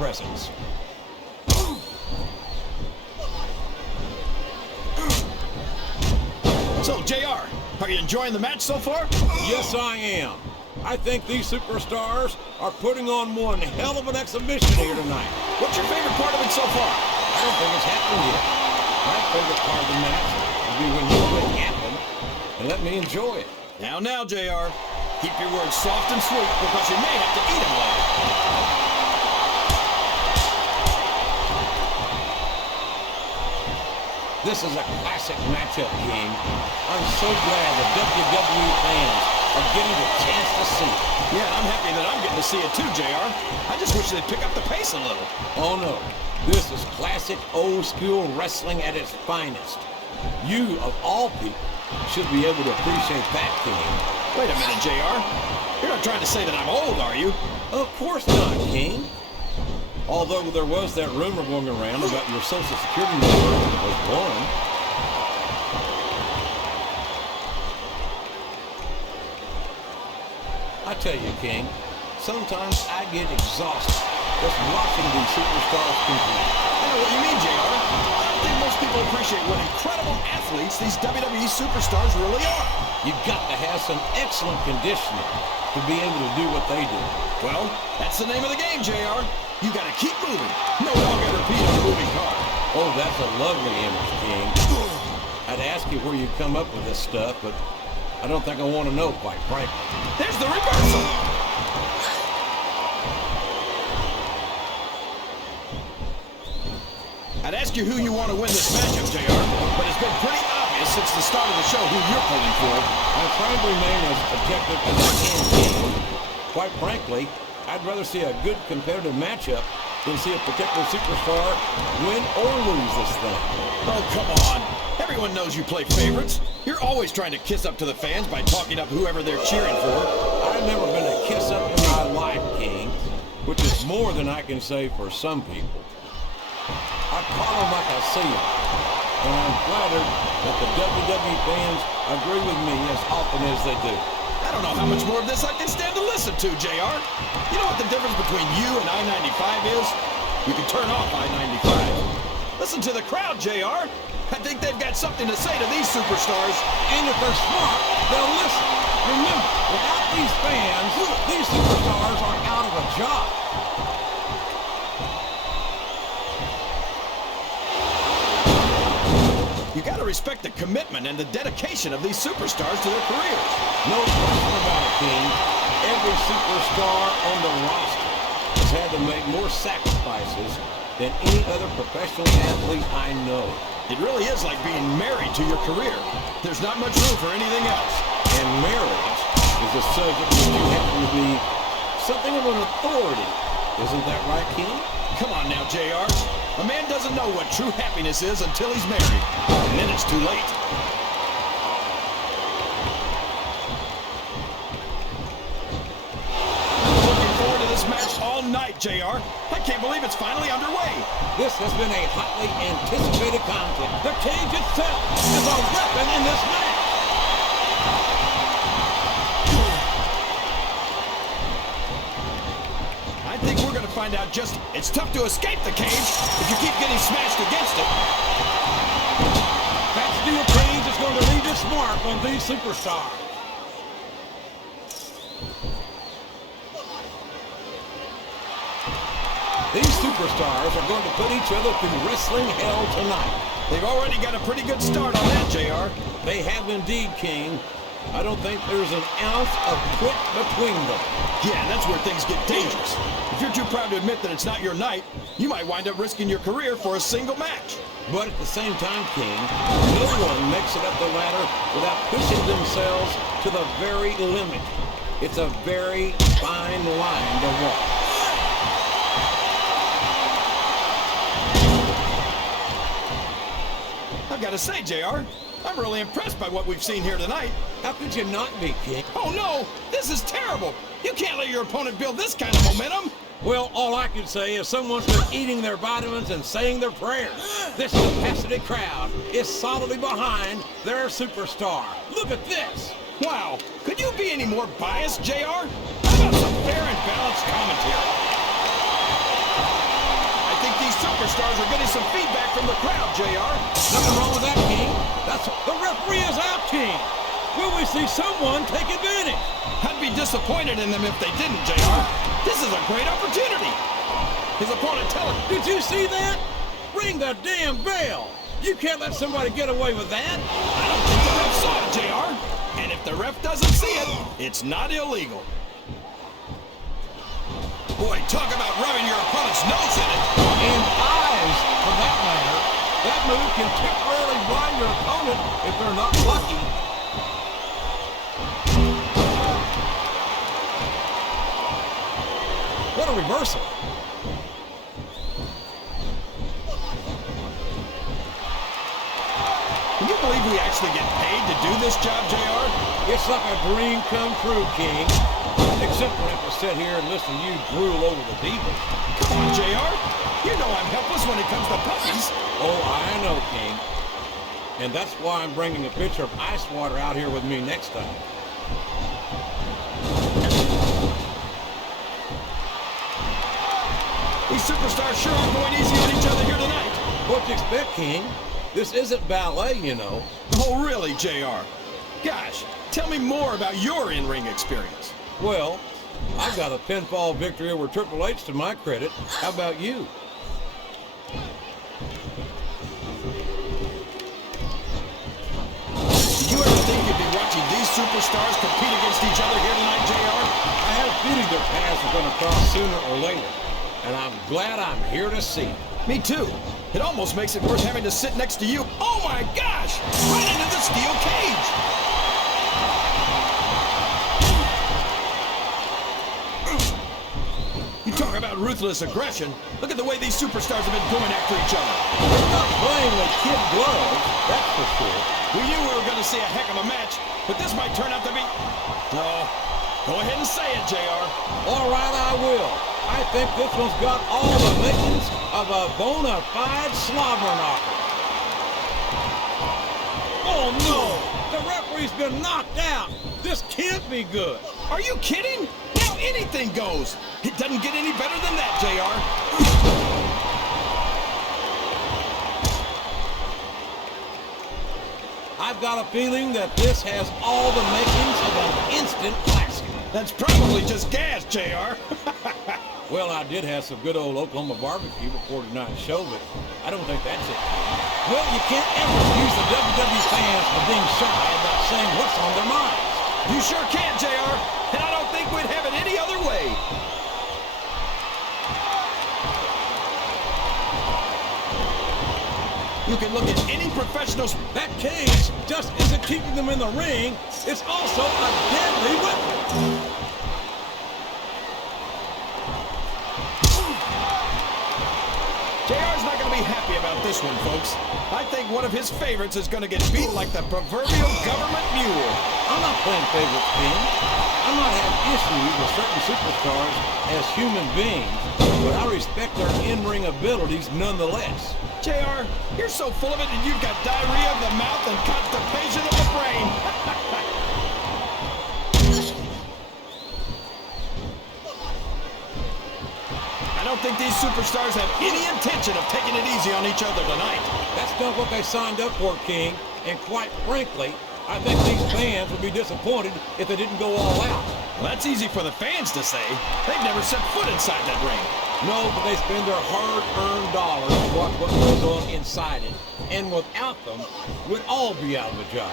presence. So, JR, are you enjoying the match so far? Yes, I am. I think these superstars are putting on one hell of an exhibition here tonight. What's your favorite part of it so far? I don't think it's happened yet. My favorite part of the match will be when you quit yapping and let me enjoy it. Now, JR. Keep your words soft and sweet because you may have to eat them later. This is a classic matchup, King. I'm so glad the WWE fans are getting the chance to see it. Yeah, and I'm happy that I'm getting to see it too, JR. I just wish they'd pick up the pace a little. Oh no, this is classic old school wrestling at its finest. You, of all people, should be able to appreciate that, King. Wait a minute, JR. You're not trying to say that I'm old, are you? Of course not, King. Although there was that rumor going around about your social security number was one. I tell you, King, sometimes I get exhausted just watching these superstars compete. I know what you mean, JR. I don't think most people appreciate what incredible athletes these WWE superstars really are. You've got to have some excellent conditioning to be able to do what they do. Well, that's the name of the game, JR. You gotta keep moving. No dog ever peed on a moving car. Oh, that's a lovely image, King. I'd ask you where you come up with this stuff, but I don't think I want to know, quite frankly. There's the reversal. I'd ask you who you want to win this matchup, JR, but it's been pretty obvious since the start of the show who you're pulling for. I'm trying to remain as objective as I can, King. Quite frankly, I'd rather see a good competitive matchup than see a particular superstar win or lose this thing. Oh, come on. Everyone knows you play favorites. You're always trying to kiss up to the fans by talking up whoever they're cheering for. I've never been a kiss up in my life, King, which is more than I can say for some people. I call them like I see them, and I'm flattered that the WWE fans agree with me as often as they do. I don't know how much more of this I can stand to listen to, JR. You know what the difference between you and I-95 is? You can turn off I-95. Listen to the crowd, JR. I think they've got something to say to these superstars. And if they're smart, they'll listen. Remember, without these fans, these superstars are out of a job. You gotta respect the commitment and the dedication of these superstars to their careers. No question about it, King. Every superstar on the roster has had to make more sacrifices than any other professional athlete I know. It really is like being married to your career. There's not much room for anything else. And marriage is a subject that you happen to be something of an authority. Isn't that right, King? Come on now, JR. A man doesn't know what true happiness is until he's married. And then it's too late. I'm looking forward to this match all night, JR. I can't believe it's finally underway. This has been a hotly anticipated contest. The cage itself is a weapon in this match. I think we're going to find out just... It's tough to escape the cage if you keep getting smashed against it. That steel cage is going to leave its mark on these superstars. These superstars are going to put each other through wrestling hell tonight. They've already got a pretty good start on that, JR. They have indeed, King. I don't think there's an ounce of quit between them. Yeah, that's where things get dangerous. If you're too proud to admit that it's not your night, you might wind up risking your career for a single match. But at the same time, King, no one makes it up the ladder without pushing themselves to the very limit. It's a very fine line to walk. I've got to say, JR, I'm really impressed by what we've seen here tonight. How could you not be, King? Oh no, this is terrible. You can't let your opponent build this kind of momentum. Well, all I can say is someone's been eating their vitamins and saying their prayers. This capacity crowd is solidly behind their superstar. Look at this. Wow, could you be any more biased, JR? How about some fair and balanced commentary? superstars are getting some feedback from the crowd, JR. Nothing wrong with that, King. That's the referee is out, King. Will we see someone take advantage? I'd be disappointed in them if they didn't, JR. This is a great opportunity. His opponent tell him. Did you see that? Ring the damn bell. You can't let somebody get away with that. I don't think the ref saw it, JR. And if the ref doesn't see it, it's not illegal. Boy, talk about rubbing your opponent's nose in it. And eyes, for that matter. That move can temporarily blind your opponent if they're not lucky. What a reversal. Can you believe we actually get paid to do this job, JR? It's like a dream come true, King. Except for have to sit here and listen to you drool over the Diva. Come on, JR. You know I'm helpless when it comes to puppies. Oh, I know, King. And that's why I'm bringing a pitcher of ice water out here with me next time. These superstars sure are going easy on each other here tonight. What do you expect, King? This isn't ballet, you know. Oh, really, JR? Gosh, tell me more about your in-ring experience. Well, I got a pinfall victory over Triple H to my credit. How about you? Do you ever think you'd be watching these superstars compete against each other here tonight, JR? I have a feeling their paths are going to cross sooner or later. And I'm glad I'm here to see it. Me too. It almost makes it worth having to sit next to you. Oh my gosh! Right into the steel cage! You talk about ruthless aggression. Look at the way these superstars have been going after each other. They're not playing with kid gloves, that's for sure. We knew we were going to see a heck of a match, but this might turn out to be... No. Go ahead and say it, JR. All right, I will. I think this one's got all the makings of a bona fide slobber knocker. Oh, no! The referee's been knocked out. This can't be good. Are you kidding? Now anything goes. It doesn't get any better than that, JR. I've got a feeling that this has all the makings of an instant classic. That's probably just gas, JR. Well, I did have some good old Oklahoma barbecue before tonight's show, but I don't think that's it. Well, you can't ever accuse the WWE fans of being shy about saying what's on their minds. You sure can, JR, and I don't think we'd have it any other way. You can look at any professional's... That cage just isn't keeping them in the ring. It's also a deadly weapon. JR's not going to be happy about this one, folks. I think one of his favorites is going to get beat like the proverbial government mule. I'm not playing favorites, King. I might have issues with certain superstars as human beings, but I respect their in-ring abilities nonetheless. JR, you're so full of it and you've got diarrhea of the mouth and constipation of the brain. I don't think these superstars have any intention of taking it easy on each other tonight. That's not what they signed up for, King. And quite frankly, I think these fans would be disappointed if they didn't go all out. Well, that's easy for the fans to say. They've never set foot inside that ring. No, but they spend their hard-earned dollars to watch what goes on inside it. And without them, we'd all be out of a job.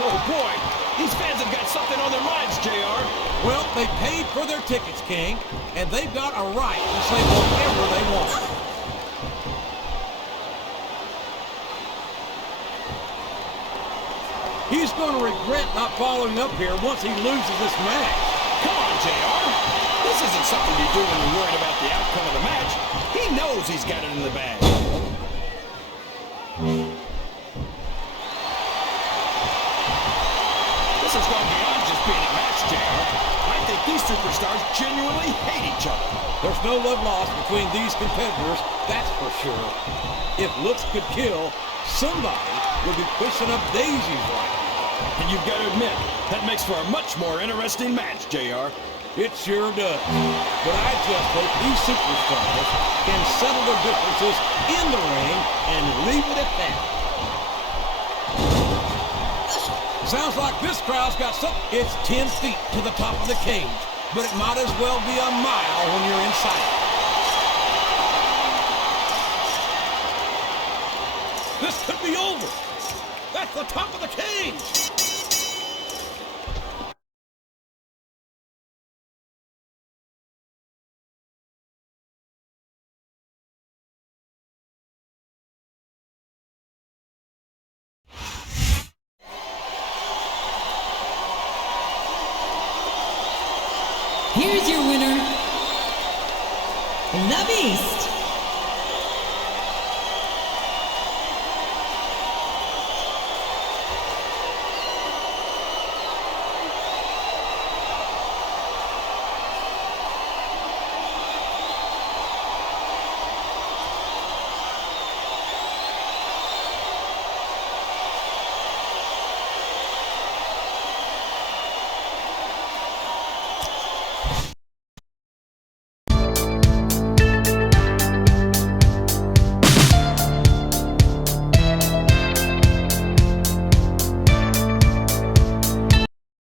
Oh, boy. These fans have got something on their minds, JR. Well, they paid for their tickets, King, and they've got a right to say whatever they want. He's going to regret not following up here once he loses this match. Come on, JR. This isn't something you do when you're worried about the outcome of the match. He knows he's got it in the bag. This has gone beyond just being a match, JR. I think these superstars genuinely hate each other. There's no love lost between these competitors, that's for sure. If looks could kill, somebody would be pushing up daisies right now. And you've got to admit, that makes for a much more interesting match, JR. It sure does. But I just hope these superstars can settle their differences in the ring and leave it at that. Sounds like this crowd's got something. It's 10 feet to the top of the cage, but it might as well be a mile when you're inside. This could be over. That's the top of the cage. Here's your winner, the Beast,